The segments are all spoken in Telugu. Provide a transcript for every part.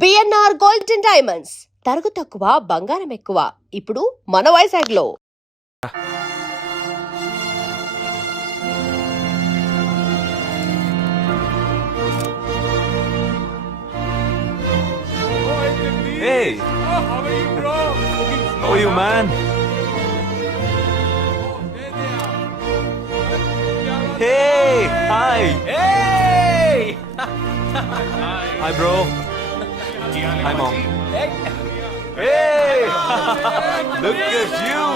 బిఎన్ఆర్ గోల్డ్ అండ్ డైమండ్స్ తరుగు తక్కువ బంగారం ఎక్కువ ఇప్పుడు మన వైజాగ్లో. Hey! Oh, how are you, bro? Looking How are you, man? there they are. Hey! Hi! Hey! Hi, bro. Hi, mom. Hey! Look at you!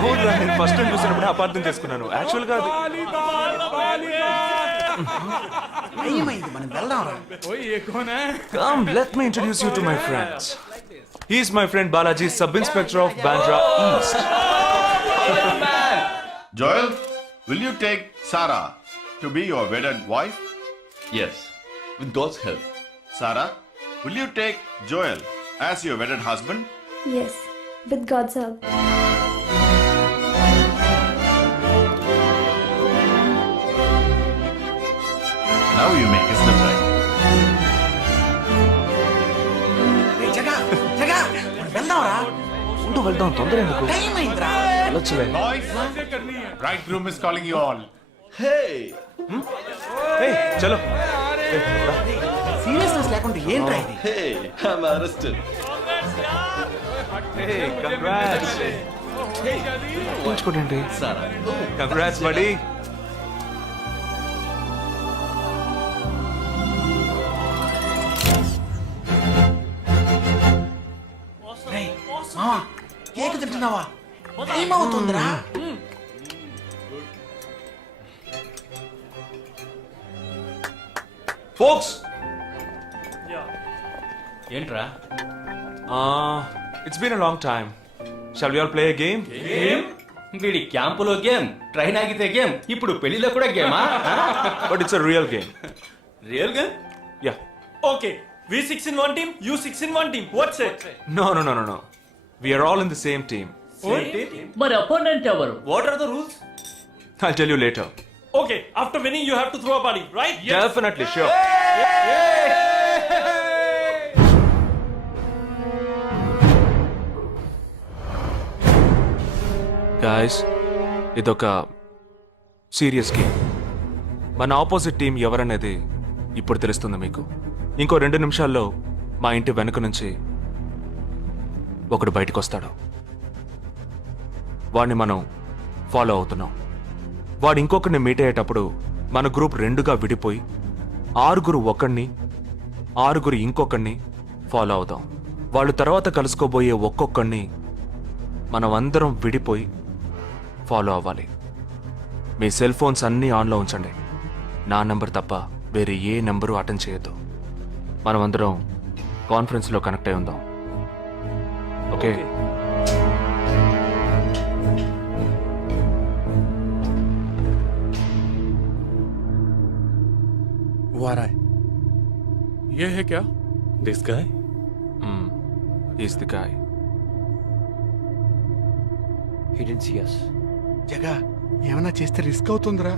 అవునురా, నేను ఫస్ట్ టైం చూసినప్పుడు అపార్థం చేసుకున్నాను. యాక్చువల్ గా అది ఏమైంది మనం వెళ్దాం రా. ओए ये कौन है? Come, let me introduce you to my friends. He is my friend Balaji, Sub-Inspector of Bandra East. Joel, will you take Sarah to be your wedded wife? Yes, with God's help. Sarah, will you take Joel as your wedded husband? Yes, with God's help. Now you may kiss them right. రేయ్ జగా జగా మనం వెళ్దాం రా. ఉంటూ వెళ్దాం, తొందర ఎందుకు? టైం అయిందిరా. వెళ్ళొచ్చులే. Boys, bridegroom is calling you all. Hey! Hey, చలో. సీరియస్నెస్ లేకుండా ఏంట్రా ఇది? Hey! I'm arrested. Hey, congrats. ఉంచుకోండి. Sarah. Congrats, buddy. రేయ్ మావా కేక్ తింటున్నావా? టైం అవుతుందిరా. Folks, ఏంట్రా it's been a long time. Shall we all play a game? వీడి క్యాంపులో గేమ్, ట్రైన్ ఆగితే గేమ్, ఇప్పుడు పెళ్లిలో కూడా గేమా? But it's a real game. Real game? Yeah. Okay, we six in one team, you six in one team. What's it? No. We are all in the same team. మరి అపోనెంట్ ఎవరు? What are the rules? I'll tell you later. Okay, after winning you have to throw a party, right? Definitely, sure. Guys, ఇదొక సీరియస్ గేమ్. మన ఆపోజిట్ టీం ఎవరనేది ఇప్పుడు తెలుస్తుంది మీకు. ఇంకో 2 నిమిషాల్లో మా ఇంటి వెనుక నుంచి ఒకడు బయటకు వస్తాడు. వాడిని మనం ఫాలో అవుతున్నాం. వాడు ఇంకొకరిని మీట్ అయ్యేటప్పుడు మన గ్రూప్ 2గా విడిపోయి 6 ఒకడిని 6 ఇంకొకరిని ఫాలో అవుదాం. వాళ్ళు తర్వాత కలుసుకోబోయే ఒక్కొక్కడిని మనం అందరం విడిపోయి ఫాలో అవ్వాలి. మీ సెల్ ఫోన్స్ అన్నీ ఆన్లో ఉంచండి. నా నెంబర్ తప్ప వేరే ఏ నెంబరు అటెండ్ చేయొద్దు. మనం అందరం కాన్ఫరెన్స్లో కనెక్ట్ అయి ఉందాం. ఓకే? ये है क्या? This guy is the guy. He didn't see us. జగా ఏమైనా చేస్తే రిస్క్ అవుతుందిరా.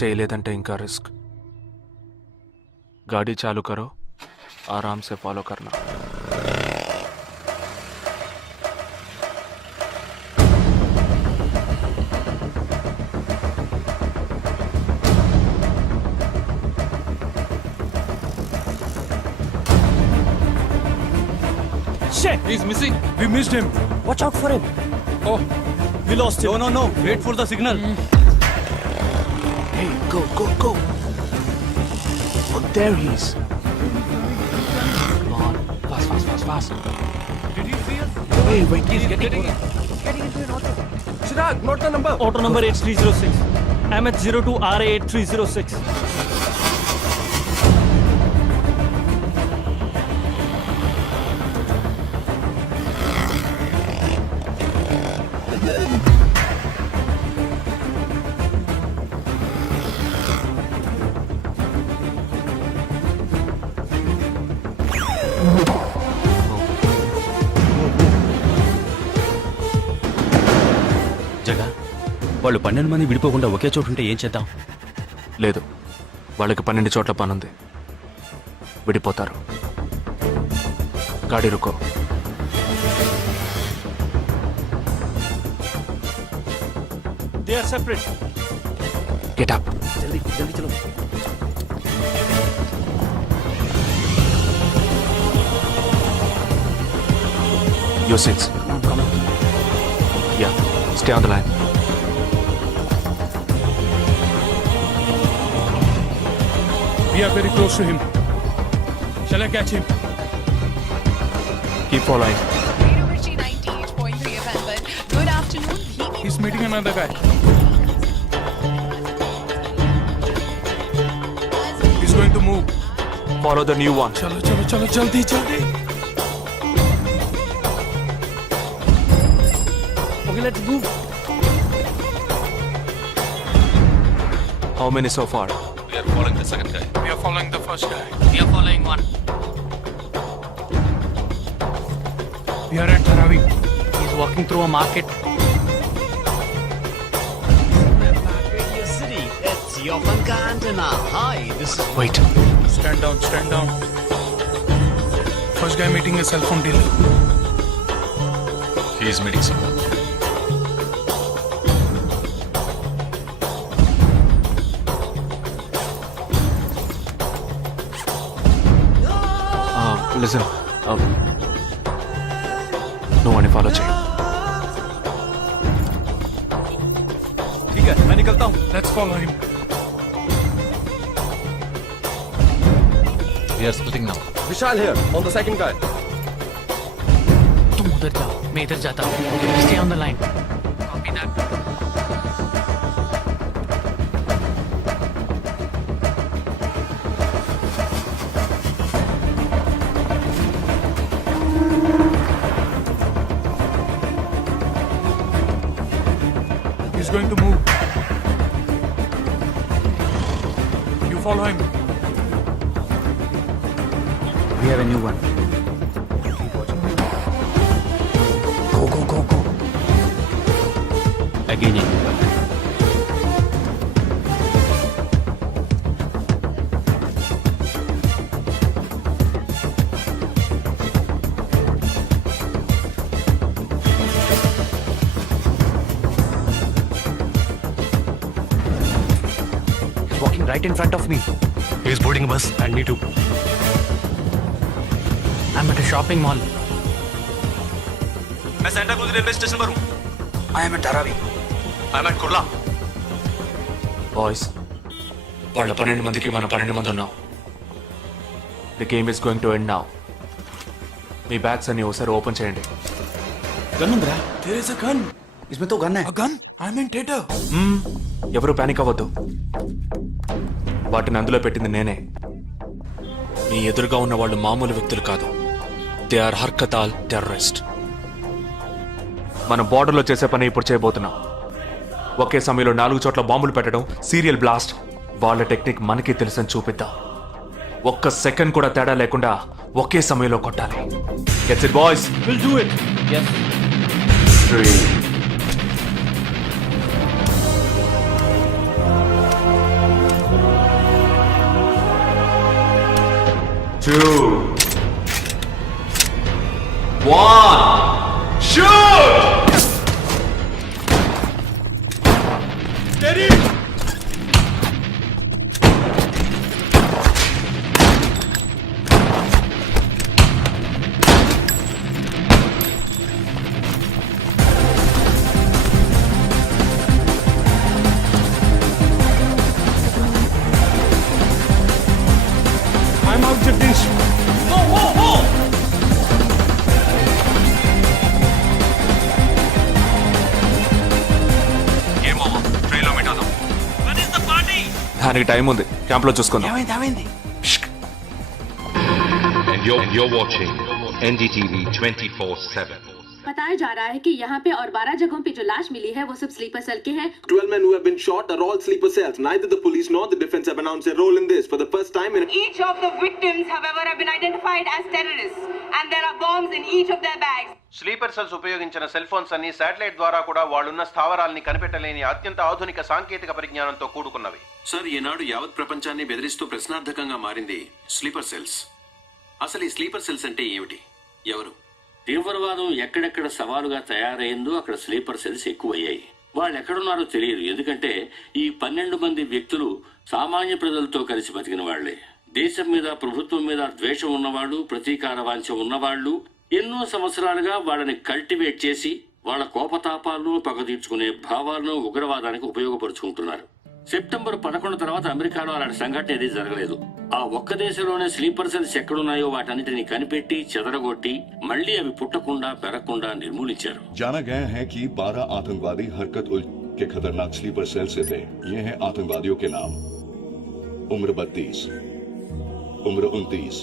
చేయలేదంటే ఇంకా రిస్క్. गाड़ी चालू करो, आराम से फॉलो करना. Shit! He's missing. We missed him. Watch out for him. Oh, We lost him. No. Wait for the signal. Hey, go. Oh, there he is. Come on, fast. did he see us? Hey, wait, He's getting Chirag, note the number. Auto number 8306. MH02 RA 8306. జగా వాళ్ళు 12 మంది విడిపోకుండా ఒకే చోటు ఉంటే ఏం చేద్దాం? లేదు, వాళ్ళకి 12 చోట్ల పనుంది. విడిపోతారు. గాడి రుకో. They are separate. Get up. जल्दी जल्दी चलो. Your seats. Come on. Yeah, stay on the line. We are very close to him. Shall I catch him? Keep following. Good afternoon. He's meeting another guy. He's going to move. Follow the new one. चलो चलो चलो जल्दी जल्दी. Okay, let's move. How many so far? We are following the second guy. We are following the first guy. We are following one. We are at Dharavi. He's walking through a market. Wait. Stand down, stand down. First guy meeting a cell phone dealer. He is meeting someone. Listen. No one follow check. ठीक है, मैं निकलता हूँ. Let's follow him. We are splitting now. Vishal here on the second guy. तुम उधर जाओ, मैं इधर जाता हूँ. Stay on the line. Copy that. He's going to move. You follow him. We have a new one. Go go go go. Again, Walking right in front of me. He is boarding a bus and me too. I'm at a shopping mall. मैं सेंटा क्रूज रेलवे स्टेशन पर हूँ. I am at Dharavi. I'm at Kurla. Boys, వాళ్ళ 12 మందికి మనం 12 మంది ఉన్నాం. The game is going to end now. Me bags అన్ని ఒకసారి ఓపెన్ చేయండి. There is a gun. इसमें तो गन है. A gun? I'm in theater. ఎవరు పానిక్ అవ్వద్దు. వాటిని అందులో పెట్టింది నేనే. మీ ఎదురుగా ఉన్న వాళ్ళు మామూలు వ్యక్తులు కాదు. They are Harkatul terrorist. మనం బార్డర్లో చేసే పని ఇప్పుడు చేయబోతున్నాం. ఒకే సమయంలో 4 చోట్ల బాంబులు పెట్టడం, సీరియల్ బ్లాస్ట్. వాళ్ళ టెక్నిక్ మనకి తెలుసని చూపిద్దాం. ఒక్క సెకండ్ కూడా తేడా లేకుండా ఒకే సమయంలో కొట్టాలి. Gets it boys? We'll do it. Yes. 3 2 1 shoot! Steady! I'm out, Jagdish. దానికి టైం ఉంది. క్యాంప్ లో చూసుకుందాం. ఏమైంది? And you're watching NDTV 24/7. बताया जा रहा है कि यहाँ पे और 12 जगहों पे जो लाश मिली है वो सब स्लीपर सेल के हैं। 12 men who have been shot are all sleeper cells. Neither the police nor the defense have announced their role in this. For the first time in Each of the victims, however, have been identified as terrorists, and there are bombs in each of their bags. Sleeper cells ఉపయోగించిన సెల్ ఫోన్స్ అన్ని శాటిలైట్ ద్వారా కూడా వాళ్ళున్న స్థావరాల్ని కనిపెట్టలేని అత్యంత ఆధునిక సాంకేతిక పరిజ్ఞానంతో కూడుకున్నవి. సార్ ఈనాడు యావత్ ప్రపంచాన్ని బెదిరిస్తూ ప్రశ్నార్థకంగా మారింది స్లీపర్ సెల్స్. అసలు ఈ స్లీపర్ సెల్స్ అంటే ఏమిటి? ఎవరు? తీవ్రవాదం ఎక్కడెక్కడ సవాలుగా తయారైందో అక్కడ స్లీపర్ సెల్స్ ఎక్కువయ్యాయి. వాళ్ళు ఎక్కడున్నారో తెలియదు, ఎందుకంటే ఈ 12 మంది వ్యక్తులు సామాన్య ప్రజలతో కలిసి బతికిన వాళ్లే. దేశం మీద, ప్రభుత్వం మీద ద్వేషం ఉన్నవాళ్ళు, ప్రతీకార వాంఛ ఉన్నవాళ్ళు ఎన్నో సంవత్సరాలుగా వాళ్ళని కల్టివేట్ చేసి వాళ్ళ కోపతాపాలను, పగ తీర్చుకునే భావాలను ఉగ్రవాదానికి ఉపయోగపరుచుకుంటున్నారు. సెప్టెంబర్ 11 తర్వాత అమెరికాలో అలాంటి సంఘటన ఏదీ జరగలేదు. ఆ ఒక్క దేశంలోనే స్లీపర్ సెల్స్ ఎక్కడున్నాయో వాటన్నిటిని కనిపెట్టి చెదరగొట్టి మళ్లీ అవి పుట్టకుండా పెరగకుండా నిర్మూలించారు. जाना गया है कि 12 आतंकवादी हरकत उल के खतरनाक स्लीपर सेल से थे. ये हैं आतंकवादियों के नाम: उम्र 32, उम्र 29,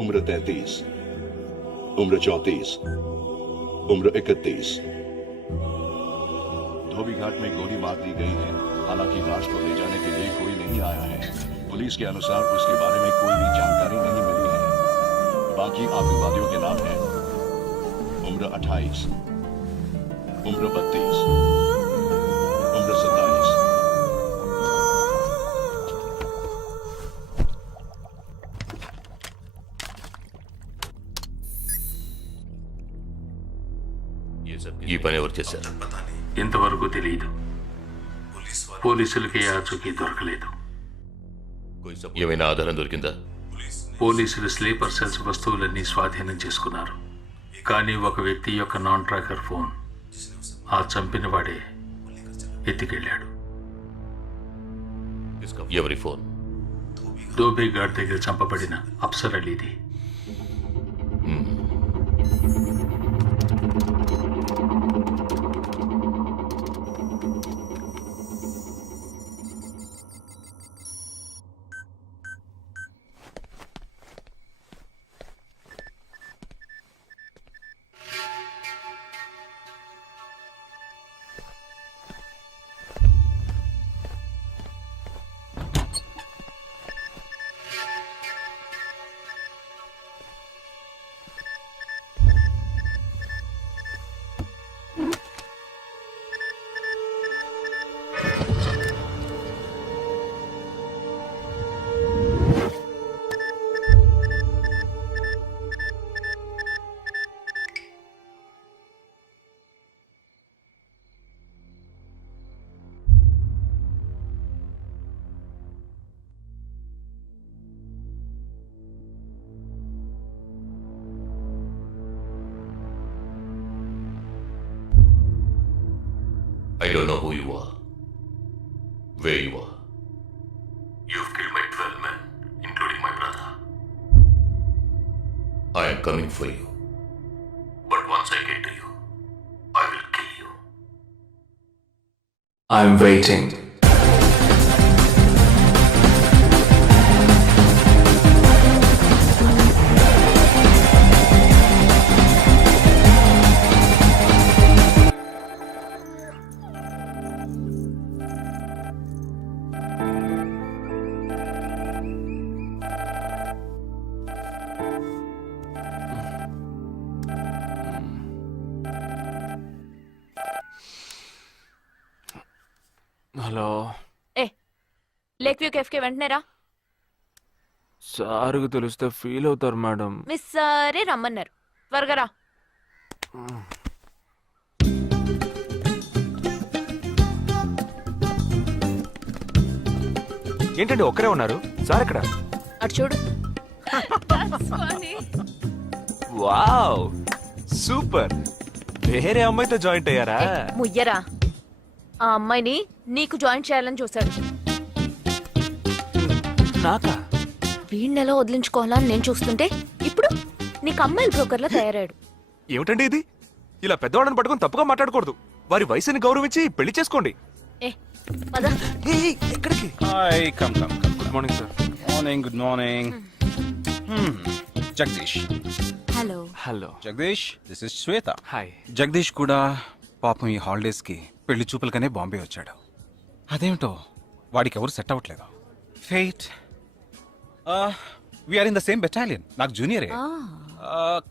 उम्र 33, उम्र 34, उम्र 31. धोबी घाट में गोली मार दी गई है. हालांकि लाश को ले जाने के लिए कोई नहीं आया है. पुलिस के अनुसार उसके बारे में कोई भी जानकारी नहीं मिली है. बाकी आतंकवादियों के नाम हैं: उम्र 28, उम्र 32, उम्र 27. ఈ పని ఎవరు చేశారు? ఇంతవరకు తెలియదు. పోలీసులకి ఆచూకీ దొరకలేదు. ఏమైనా ఆధారం దొరికిందా? పోలీసులు స్లీపర్ సెల్స్ వస్తువులన్నీ స్వాధీనం చేసుకున్నారు. కానీ ఒక వ్యక్తి యొక్క నాన్ ట్రాకర్ ఫోన్ ఆ చంపిన వాడే ఎత్తికెళ్ళాడు. ఎవరి ఫోన్? ధోబీ ఘాట్ దగ్గర చంపబడిన Afsar అలీది. I don't know who you are, where you are. You've killed my 12 men, including my brother. I am coming for you. But once I get to you, I will kill you. I'm waiting. Hello. Lake view cafe కి వెంటనే రా. సార్కి తెలిస్తే ఫీల్ అవుతారు మేడం. మిస్ సరే రమ్మన్నారు, త్వరగా రా. ఏంటండి ఒక్కరే ఉన్నారు? సార్ ఎక్కడ? అటు చూడు. Wow, super. వేరే అమ్మాయితో జాయింట్ అయ్యారా? ముయ్యరా, ఆ అమ్మాయిని నీకు జాయిన్ చేయాలని చూశాడు. నాకా? వీణ్ణెలా వదిలించుకోవాలని నేను చూస్తుంటే ఇప్పుడు నీకు అమ్మాయిల బ్రోకర్లా తయారాడు. ఏమిటండి ఇది? ఇలా పెద్దవాళ్ళని పట్టుకొని తప్పుగా మాట్లాడకూడదు. వారి వయసుని గౌరవించి పెళ్లి చేసుకోండి. పద. ఎక్కడికి? Hi, come. Good morning sir. Morning, good morning. Jagadish. Hello. Hello. Jagadish, this is Shweta. Hi. Jagadish కూడా పాపం ఈ హాలిడేస్కి పెళ్లి చూపులకనే బాంబే వచ్చాడు. అదేమిటో వాడికి ఎవరు సెట్ అవ్వట్లేదు. Fate. We are in the same battalion. నాకు జూనియరే.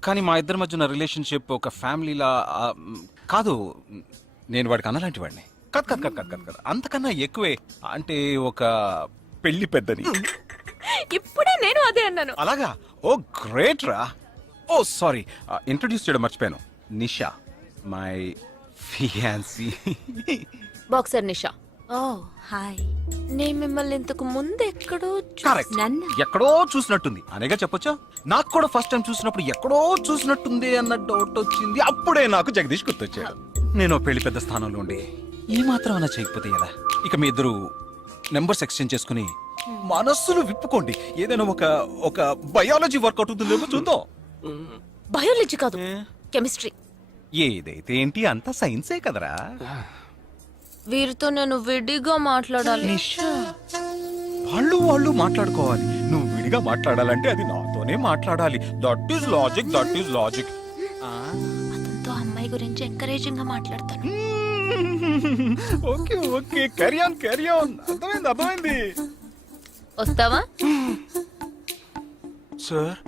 కానీ మా ఇద్దరి మధ్య ఉన్న రిలేషన్షిప్ ఒక ఫ్యామిలీలా కాదు. నేను వాడికి అన్నలాంటి వాడిని కాదు. అంతకన్నా ఎక్కువే. అంటే ఒక పెళ్లి పెద్దని. ఇప్పుడే నేను అదే అన్నాను. అలాగా? ఓ గ్రేట్ రా. ఓ సారీ, ఇంట్రడ్యూస్ చేయడం మర్చిపోయాను. Nisha, my fiancee. Boxer Nisha. Oh hi. నేను మిమ్మల్ని ఇంతకు ముందు ఎక్కడో కరెక్ట్. నన్ను ఎక్కడో చూసినట్టుంది అనేగా చెప్పొచ్చా? నాకు కూడా ఫస్ట్ టైం చూసినప్పుడు ఎక్కడో చూసినట్టుంది అన్న డౌట్ వచ్చింది. అప్పుడే నాకు జగదీష్ గుర్తొచ్చాడు. నేను పెళ్లి పెద్ద స్థానంలో ఉండి ఈ మాత్రం అలా చేయకపోతే కదా. ఇక మీ ఇద్దరు నెంబర్స్ ఎక్స్చేంజ్ చేసుకుని మనస్సులు విప్పుకోండి. ఏదైనా ఒక బయాలజీ వర్కౌట్ అవుతుందేమో చూద్దాం. బయాలజీ కాదు, కెమిస్ట్రీ. ఏదైతే ఏంటి, అంత సైన్సే కదరా. వీరితో నేను విడిగా మాట్లాడాలి. నిషా, వాళ్ళు మాట్లాడుకోవాలి. నువ్వు విడిగా మాట్లాడాలంటే అది నాతోనే మాట్లాడాలి. That is logic. అతనితో అమ్మాయి గురించి ఎంకరేజింగ్ గా మాట్లాడతాను. Okay carry on. అర్థమైంది. వస్తావా? సార్,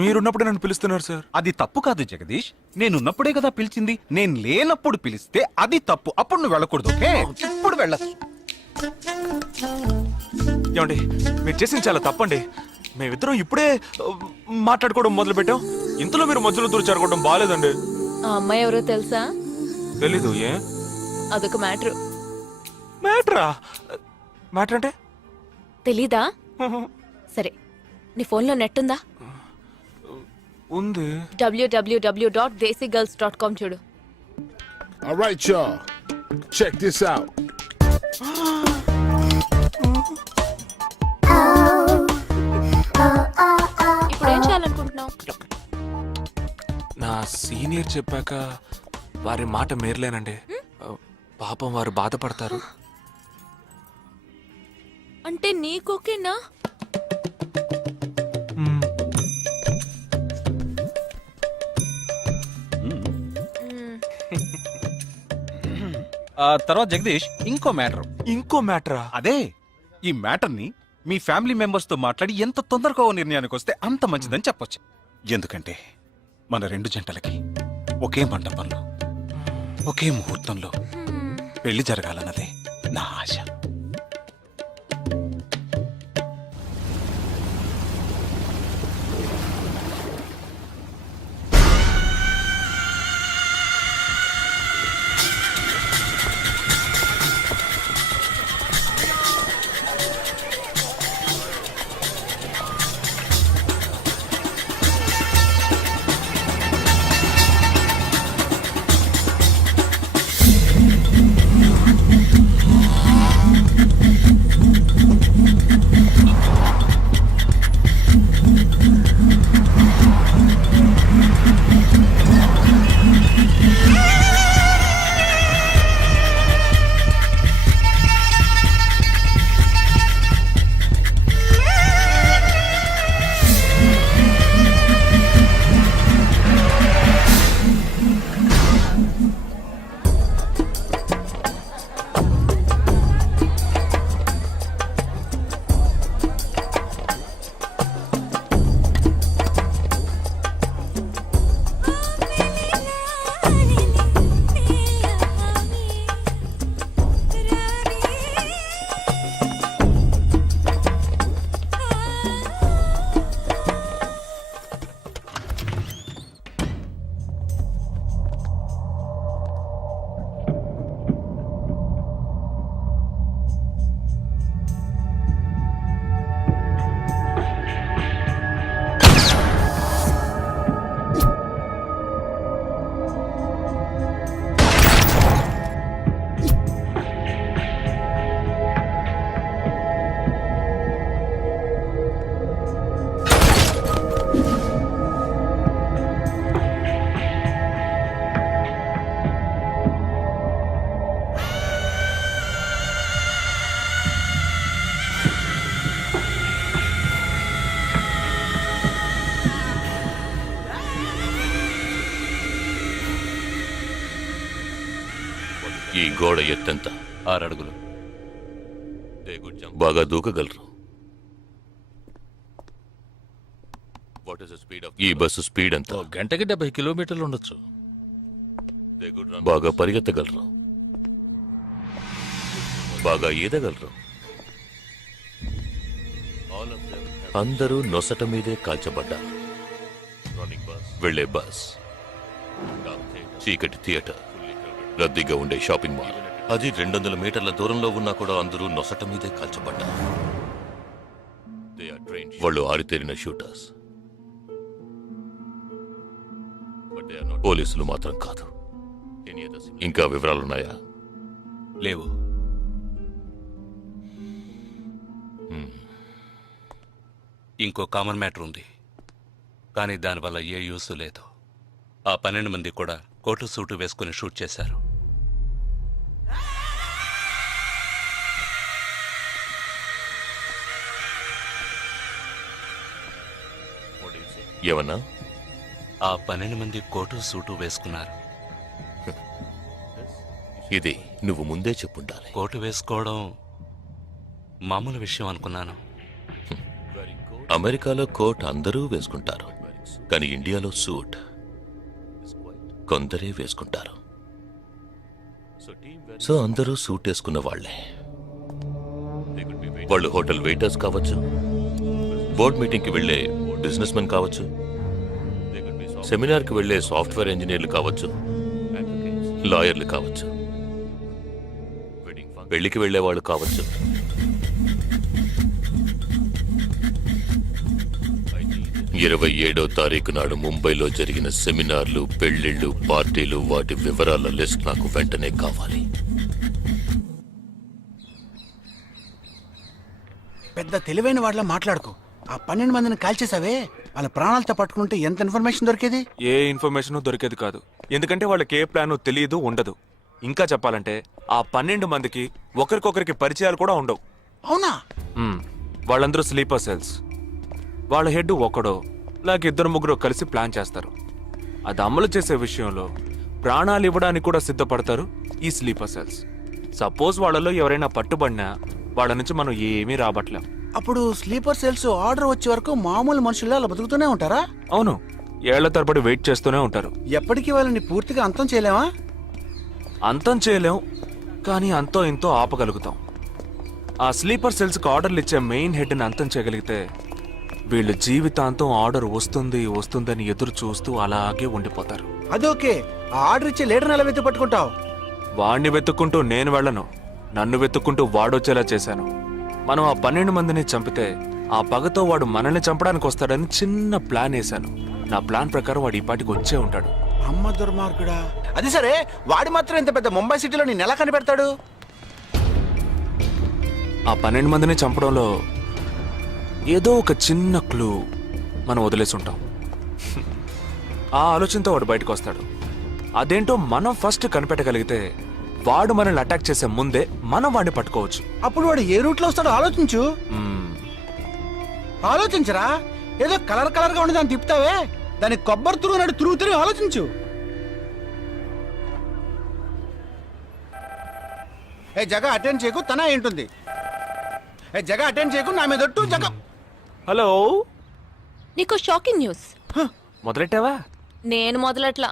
మీరున్నప్పుడే నన్ను పిలుస్తున్నారు సార్. అది తప్పు కాదు జగదీష్. నేనున్నప్పుడే కదా పిలిచింది. నేను లేనప్పుడు పిలిస్తే అది తప్పు. అప్పుడు నువ్వు వెళ్ళకూడదు. ఓకే, ఇప్పుడు వెళ్ళచ్చు. ఏమండి, మీరు చేసింది చాలా తప్పండి. మేమిద్దరం ఇప్పుడే మాట్లాడుకోవడం మొదలు పెట్టాం. ఇంతలో మీరు మధ్యలో దూరం బాగాలేదండి. ఆ అమ్మాయి ఎవరో తెలుసా? తెలీదు. ఏ అదొక మ్యాటర్. మ్యాటర్ అంటే? తెలీదా? సరే, నీ ఫోన్లో నెట్ ఉందా? ఉంది. www.desigirls.com చూడు. All right, y'all. Check this out. ఇప్పుడు ఏం చేయాలనుకుంటున్నావు? నా సీనియర్ చెప్పాక వారి మాట మేరలేనండి. పాపం వారు బాధపడతారు. అంటే నీకోకేనా? తర్వాత జగదీష్, ఇంకో మ్యాటర్. అదే, ఈ మ్యాటర్ ని మీ ఫ్యామిలీ మెంబర్స్ తో మాట్లాడి ఎంత తొందరగా ఓ నిర్ణయానికి వస్తే అంత మంచిదని చెప్పొచ్చు. ఎందుకంటే మన రెండు జంటలకి ఒకే మండపంలో ఒకే ముహూర్తంలో పెళ్లి జరగాలన్నదే నా ఆశ. గోడ ఎత్తెంత? 6 అడుగులు. బాగా దూకగలరు. ఈ బస్సు స్పీడ్ ఎంత? గంటకి 70 కిలోమీటర్లు ఉండొచ్చు. బాగా పరిగెత్తగలరు. బాగా ఈదగలరు. అందరూ నొసట మీదే కాల్చబడ్డారు. వెళ్లే బస్, చీకటి థియేటర్, రద్దీగా ఉండే షాపింగ్ మాల్, అది 200 మీటర్ల దూరంలో ఉన్నా కూడా అందరూ నొసట మీదే కాల్చబడ్డారు. వాళ్ళు ఆరితేరిన షూటర్స్. పోలీసులు మాత్రం కాదు. ఇంకా వివరాలున్నాయా? లేవు. ఇంకో కామన్ మ్యాటర్ ఉంది, కానీ దానివల్ల ఏ యూస్ లేదు. ఆ 12 మంది కూడా కోటు సూటు వేసుకుని షూట్ చేశారు. ఏమన్నా? ఆ 12 మంది కోటు సూటు వేసుకున్నారు. ఇది నువ్వు ముందే చెప్పుండాలి. కోటు వేసుకోవడం మామూలు విషయం అనుకున్నాను. అమెరికాలో కోట్ అందరూ వేసుకుంటారు, కానీ ఇండియాలో సూట్ కొందరే వేసుకుంటారు. సో అందరూ సూట్ వేసుకున్న వాళ్లే. వాళ్ళు హోటల్ వెయిటర్స్ కావచ్చు, బోర్డ్ మీటింగ్కి వెళ్లే బిజినెస్ మెన్ కావచ్చు, సెమినార్కి వెళ్లే సాఫ్ట్వేర్ ఇంజనీర్లు కావచ్చు, లాయర్లు కావచ్చు, పెళ్లికి వెళ్లే వాళ్ళు కావచ్చు. 27వ తారీఖు నాడు ముంబైలో జరిగిన సెమినార్లు, పెళ్లిళ్లు, పార్టీలు, వాటి వివరాల లిస్ట్ నాకు వెంటనే కావాలి. పెద్ద తెలివైన వాళ్ళ మాట్లాడుకో. ఆ 12 మందిని కాల్చేసావే, వాళ్ళ ప్రాణాలతో పట్టుకుంటే ఎంత ఇన్ఫర్మేషన్ దొరికేది? ఏ ఇన్ఫర్మేషన్ దొరికేది కాదు, ఎందుకంటే వాళ్ళకి ఏ ప్లాన్ తెలియదు, ఉండదు. ఇంకా చెప్పాలంటే ఆ 12 మందికి ఒకరికొకరికి పరిచయాలు కూడా ఉండవు. అవునా? వాళ్ళందరూ స్లీపర్ సెల్స్. వాళ్ళ హెడ్ ఒకడో లేక 2-3 కలిసి ప్లాన్ చేస్తారు. అది అమలు చేసే విషయంలో ప్రాణాలు ఇవ్వడానికి కూడా సిద్ధపడతారు ఈ స్లీపర్ సెల్స్. సపోజ్ వాళ్ళలో ఎవరైనా పట్టుబడినా వాళ్ళ నుంచి మనం ఏమీ రాబట్టలేం. అప్పుడు స్లీపర్ సెల్స్ ఆర్డర్ వచ్చే వరకు మామూలు మనుషుల్లో అలా బతుకుతూనే ఉంటారా? అవును, ఏళ్ల తరబడి వెయిట్ చేస్తూనే ఉంటారు. ఎప్పటికీ వాళ్ళని పూర్తిగా అంతం చేయలేమా? అంతం చేయలేం, కానీ అంతో ఇంతో ఆపగలుగుతాం. ఆ స్లీపర్ సెల్స్కి ఆర్డర్లు ఇచ్చే మెయిన్ హెడ్ని అంతం చేయగలిగితే వీళ్ళు జీవితాంతం ఆర్డర్ వస్తుందని ఎదురు చూస్తూ అలాగే ఉండిపోతారు. అదోకే, ఆ ఆర్డర్ ఇచ్చే లీడర్ని ఎలా వెతు పట్టుకుంటావు? వాడిని వెతుక్కుంటూ నేను వెళ్ళను, నన్ను వెతుక్కుంటూ వాడొచ్చేలా చేశాను. మనం ఆ 12 మందిని చంపితే ఆ పగతో వాడు మనల్ని చంపడానికి వస్తాడని చిన్న ప్లాన్ వేశాను. నా ప్లాన్ ప్రకారం వాడు ఈ పాటికి వచ్చే ఉంటాడు. అమ్మ దుర్మార్గుడా! అది సరే, వాడు మాత్రం ఇంత పెద్ద ముంబై సిటీలో నేను ఎలా కనిపెడతాడు? ఆ 12 మందిని చంపడంలో ఏదో ఒక చిన్న క్లూ మనం వదిలేసి ఉంటాం. ఆ ఆలోచనతో వాడు బయటకు వస్తాడు. అదేంటో మనం ఫస్ట్ కనిపెట్టగలిగితే వాడు మనల్ని అటాక్ చేసే ముందే మనం వాడిని పట్టుకోవచ్చు. అప్పుడు వాడు ఏ రూట్ లో వస్తాడో ఆలోచించు. ఆలోచించరా, ఏదో కలర్ గా ఉండి దాన్ని తిప్పుతావే, దాన్ని కొబ్బరి తిరుగుతూ ఆలోచించు. ఏ జగ అటెండ్ చేయకు, తన ఏంటుంది? ఏ జగ అటెండ్ చేయకు, నా మీద ఒట్టు. జగ హలో, నీకు షాకింగ్ న్యూస్. మొదలెట్టావా? నేను మొదలట్లా.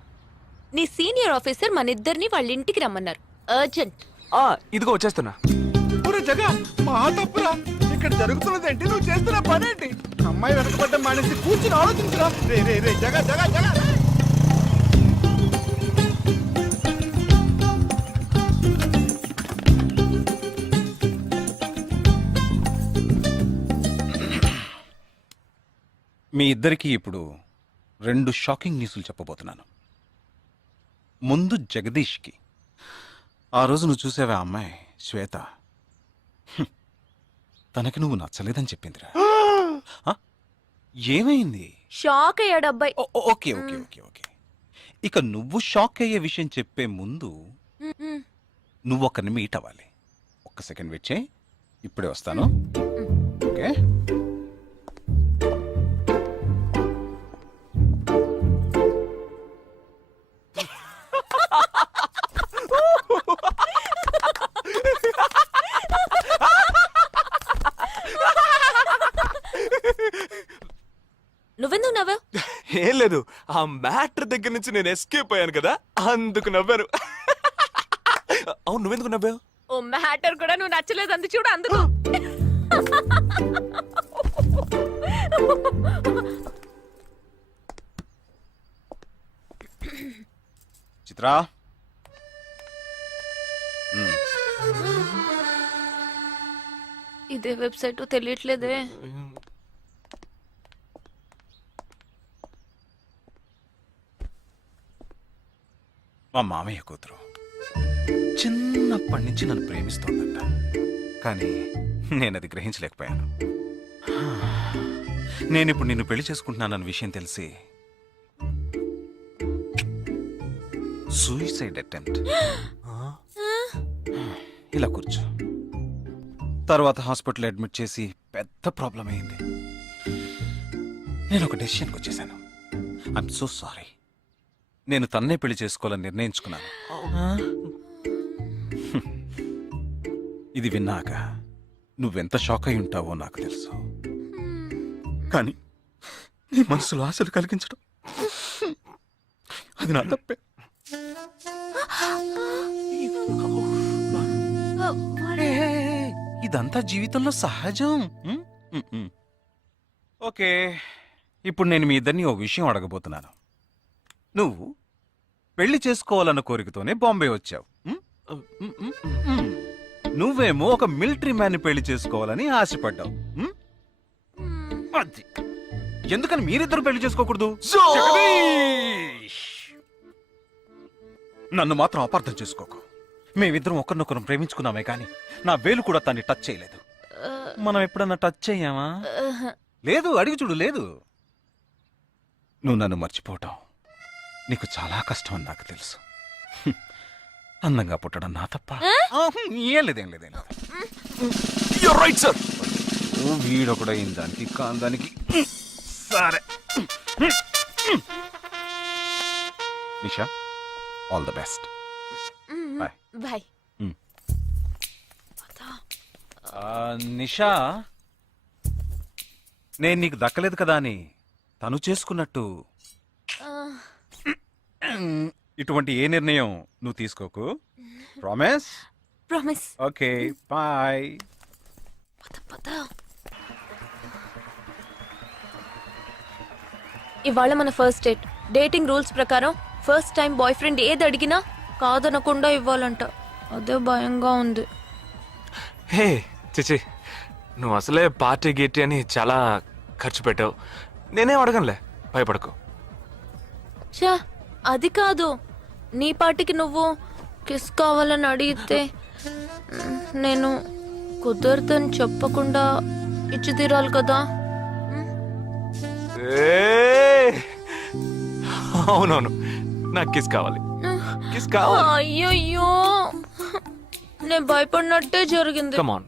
నీ సీనియర్ ఆఫీసర్ మన ఇద్దరిని వాళ్ళ ఇంటికి రమ్మన్నారు, అర్జెంట్. ఇదిగో వచ్చేస్తున్నా. జగ మా తప్పురా, ఇక్కడ జరుగుతున్నదేంటి, నువ్వు చేస్తున్న పనేంటి? అమ్మాయి వెనకబడ్డ మానేసి కూర్చుని ఆలోచించరా. రే రే రే జగ జగ జగ మీ ఇద్దరికి ఇప్పుడు 2 షాకింగ్ న్యూస్లు చెప్పబోతున్నాను. ముందు జగదీష్కి. ఆ రోజు నువ్వు చూసావా అమ్మాయి శ్వేత, తనకి నువ్వు నచ్చలేదని చెప్పిందిరా. ఏమైంది? షాక్ అయ్యాడు అబ్బాయి. Okay okay okay okay. ఇక నువ్వు షాక్ అయ్యే విషయం చెప్పే ముందు నువ్వు ఒకరిని మీట్ అవ్వాలి. ఒక్క సెకండ్ వెయిట్ చేయి, ఇప్పుడే వస్తాను. ఓకే. ఏం లేదు, ఆ మ్యాటర్ దగ్గర నుంచి నేను ఎస్కేప్ అయ్యాను కదా, అందుకు నవ్వాను. అవును, నువ్వెందుకు నవ్వావు? ఓ మ్యాటర్ కూడా నువ్వు నచ్చలేదు అంది చూడు అందుకు. చిత్రా, ఇదే వెబ్సైట్ తెలియట్లేదే. మా మామయ్య కూతురు చిన్నప్పటి నుంచి నన్ను ప్రేమిస్తోందంట, కానీ నేను అది గ్రహించలేకపోయాను. నేనిప్పుడు నిన్ను పెళ్లి చేసుకుంటున్నానన్న విషయం తెలిసి సూసైడ్ అటెంప్ట్. ఇలా కూర్చో. తర్వాత హాస్పిటల్ అడ్మిట్ చేసి పెద్ద ప్రాబ్లం అయింది. నేను ఒక డెసిషన్కి వచ్చేసాను. I'm so sorry. నేను తన్నే పెళ్లి చేసుకోవాలని నిర్ణయించుకున్నాను. ఇది విన్నాక నువ్వెంత షాక్ అయి ఉంటావో నాకు తెలుసు, కానీ నీ మనసులో ఆశలు కలిగించడం అది నా తప్పే. ఇదంతా జీవితంలో సహజం. ఓకే, ఇప్పుడు నేను మీ ఇద్దరిని ఓ విషయం అడగబోతున్నాను. నువ్వు పెళ్లి చేసుకోవాలన్న కోరికతోనే బాంబే వచ్చావు. నువ్వేమో ఒక మిలిటరీ మ్యాన్ పెళ్లి చేసుకోవాలని ఆశపడ్డావు. అది ఎందుకని మీరిద్దరు పెళ్లి చేసుకోకూడదు? జగదీష్! నన్ను మాత్రం అపార్థం చేసుకోకు. మేమిద్దరం ఒకరినొకరు ప్రేమించుకున్నామే కానీ నా వేలు కూడా తన్ని టచ్ చేయలేదు. మనం ఎప్పుడన్నా టచ్ చెయ్యామా? లేదు, అడిగి చూడు. లేదు. నువ్వు నన్ను మర్చిపోవటం నీకు చాలా కష్టం అని నాకు తెలుసు. అందంగా పుట్టడం నా తప్ప. ఏం లేదేం లేదేం లేదు. Right sir. వీడొకడు అయిన దానికి కాందానికి. సరే Nisha, all the best. Bye bye. Nisha, నేను నీకు దక్కలేదు కదా అని తను చేసుకున్నట్టు ఇటువంటి ఏ నిర్ణయం నువ్వు తీసుకోకు. ప్రామిస్? ప్రామిస్. Okay, bye. ఇవాళ మన ఫస్ట్ డేట్. డేటింగ్ రూల్స్ ప్రకారం ఫస్ట్ టైం బాయ్ ఫ్రెండ్ ఏది అడిగినా కాదనకుండా ఇవ్వాలంట. అదే భయంగా ఉంది. హే చిచి, నువ్వు అసలే పార్టీ గీటీ అని చాలా ఖర్చు పెట్టావు. నేనేం అడగనులే, భయపడకు. చా, అది కాదు. నీ పార్టీకి నువ్వు కిస్ కావాలని అడిగితే నేను కుదరదని చెప్పకుండా ఇచ్చి తీరాలి కదా. అవునవును, నాకు కిస్ కావాలి. కిస్ కావాలి. అయ్యయ్యో, నేను భయపడినట్టే జరిగింది. Come on.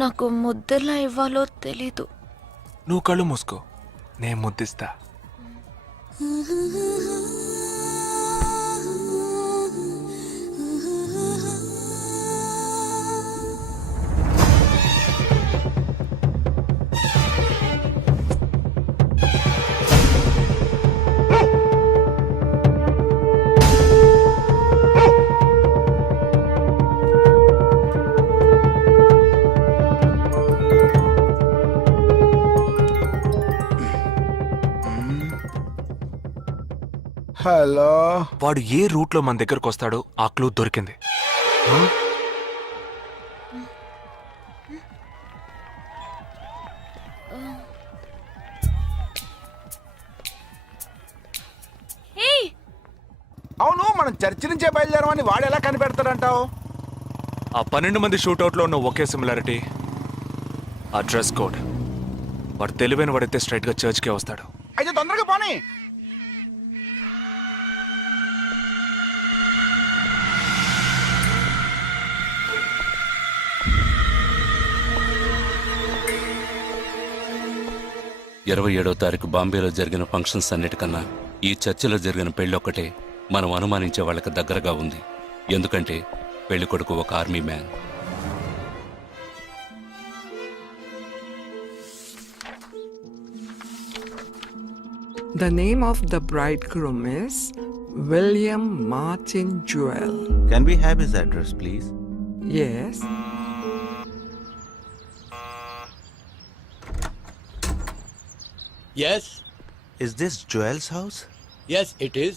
నాకు ముద్దెలా ఇవ్వాలో తెలీదు. నువ్వు కళ్ళు మూసుకో, నేను ముద్దిస్తా. హలో. వాడు ఏ రూట్ లో మన దగ్గరకు వస్తాడో ఆ క్లూ దొరికింది. అవును, మనం చర్చి నుంచే బయలుదేరమని వాడు ఎలా కనిపెడతాడంటావు? ఆ 12 మంది షూట్అవుట్ లో ఉన్న ఒకే సిమిలారిటీ, ఆ డ్రెస్ కోడ్. వాడు తెలివైన వాడైతే స్ట్రైట్ గా చర్చ్ కే వస్తాడు. అయితే తొందరగా పోనీ. ఇరవై 27వ తారీఖు బాంబేలో జరిగిన ఫంక్షన్స్ అన్నిటికన్నా ఈ చర్చిలో జరిగిన పెళ్ళొక్కటే మనం అనుమానించే వాళ్ళకి దగ్గరగా ఉంది. ఎందుకంటే పెళ్లి కొడుకు ఒక army man. The name of the bridegroom is William Martin Jewell. Can we have his address, please? Yes. Yes, Is this Joel's house? yes, it is.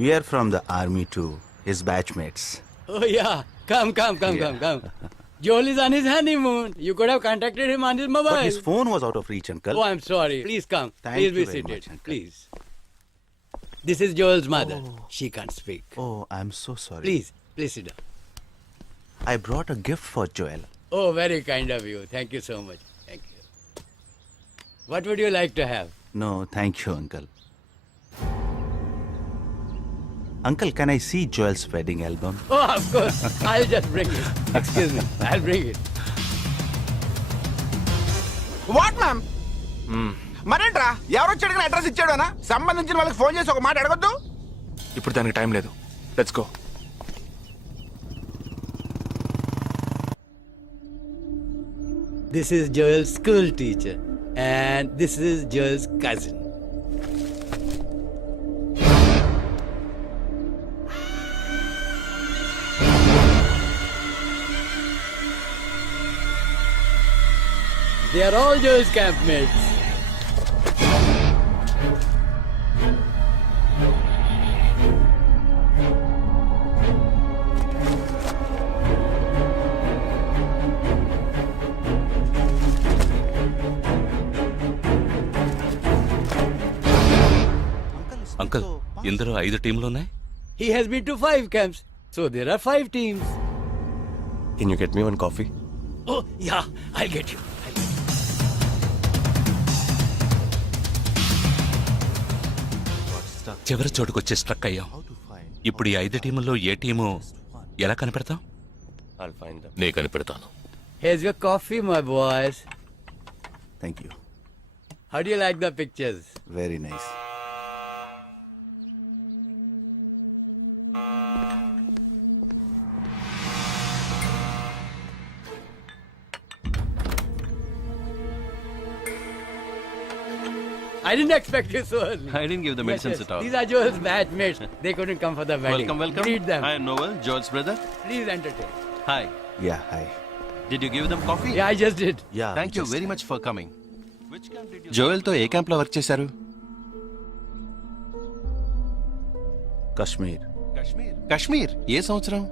We are from the army too, his batchmates. Oh, yeah. Come. Joel is on his honeymoon. You could have contacted him on his mobile. But his phone was out of reach, uncle. Oh, I'm sorry. Please come. Thank Please you be very seated. much, uncle. Please. This is Joel's mother. She can't speak. Oh, I'm so sorry. Please sit down. I brought a gift for Joel. Oh, very kind of you. Thank you so much. Thank you. What would you like to have? No, thank you, uncle. Uncle, can I see Joel's wedding album? Oh, of course. I'll just bring it. Excuse me. I'll bring it. What ma'am మరేంట్రా ఎవరు వచ్చాడు అడ్రస్ ఇచ్చాడనా సంబంధించిన వాళ్ళకి ఫోన్ చేసి ఒక మాట అడగొద్దు. ఇప్పుడు దానికి టైం లేదు. Let's go. This is Joel's school teacher. And this is Joel's cousin. They are all Joel's campmates. Uncle, ఇందులో 5 టీంలున్నాయి. He has been to 5 camps. So there are 5 teams. can you get me one coffee? Oh, yeah, I'll get you. చివరి చోటుకొచ్చే స్ట్రక్ అయ్యాం. ఇప్పుడు ఈ 5 టీముల్లో ఏ టీము ఎలా కనిపెడతాం? నే కనిపెడతాను. Here's your coffee, my boys. Thank you. How do you like the pictures? Very nice. I didn't expect you so early. I didn't give the medicines at all. These are Joel's batchmates. They couldn't come for the wedding. Welcome. Greet them. I am Noel, George's brother. Please entertain. Hi. Yeah, hi. Did you give them coffee? Yeah, I just did. Yeah. Thank you very much for coming. జోయల్తో ఏ క్యాంప్లో వర్క్ చేశారు? Kashmir, కాశ్మీర్. ఏ సంవత్సరం?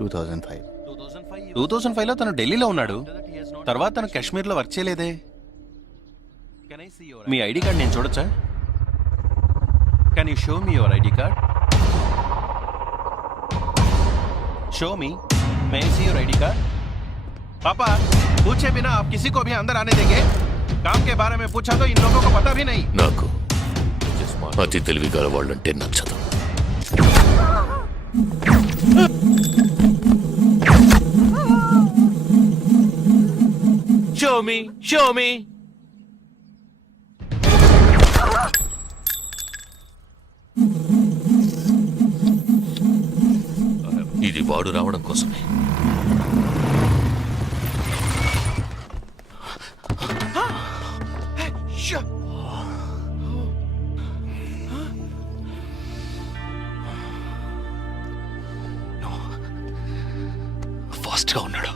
2005. 2005లో తను ఢిల్లీలో ఉన్నాడు. తర్వాత తను కాశ్మీర్లో వర్క్ చేయలేదే. మీ ఐడి కార్డ్ నేను చూడొచ్చా? Can you show me your ID card? Show me. May I see your ID card? पापा, पूछे बिना आप किसी को भी अंदर आने देंगे? काम के बारे में पूछा तो इन लोगों को पता भी नहीं. నాకు అతి తెలివి గల వాళ్ళంటే నచ్చదు. Show me. ఇది వాడు రావడం కోసమే. ఫాస్ట్ గా ఉన్నాడు.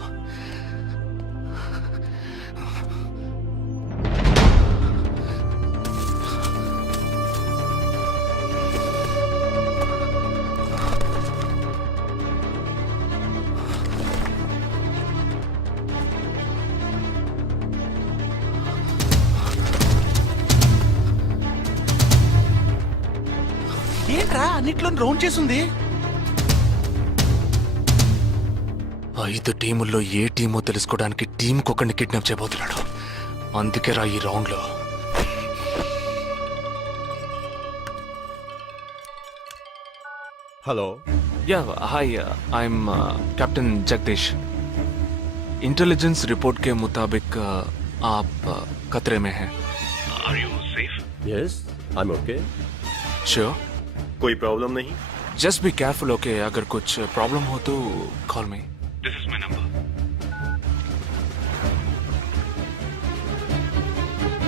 ఏంట్రా అన్నిట్లో రౌండ్ చేసింది? 5 టీముల్లో ఏ టీమో తెలుసుకోవడానికి టీంకి ఒకరిని కిడ్నాప్ చేయబోతున్నాడు. అందుకే రా ఈ రౌండ్ లో. Hello. Yeah hi, I'm captain Jagadish. Intelligence report के मुताबिक आप खतरे में हैं. Are you safe? Yes, I'm okay. Sure. कोई प्रॉब्लम नहीं. Just be careful, okay? अगर कुछ प्रॉब्लम हो तो call me. This is my number.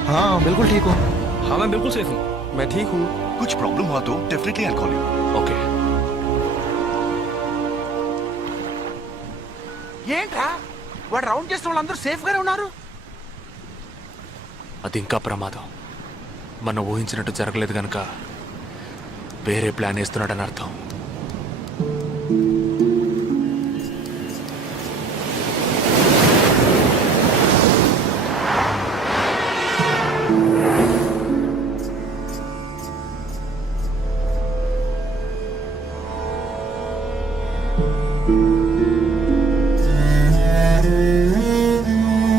हाँ बिल्कुल ठीक हो. हाँ मैं बिल्कुल सेफ हूँ. मैं ठीक हूँ. कुछ प्रॉब्लम हुआ तो definitely I call you. Okay. ఏంట్రా వాడు రౌండ్ చేసిన వాళ్ళందరూ సేఫ్ గానే ఉన్నారు. అది ఇంకా ప్రమాదం. మనం ఊహించినట్టు జరగలేదు గనక వేరే ప్లాన్ వేస్తున్నాడని అర్థం.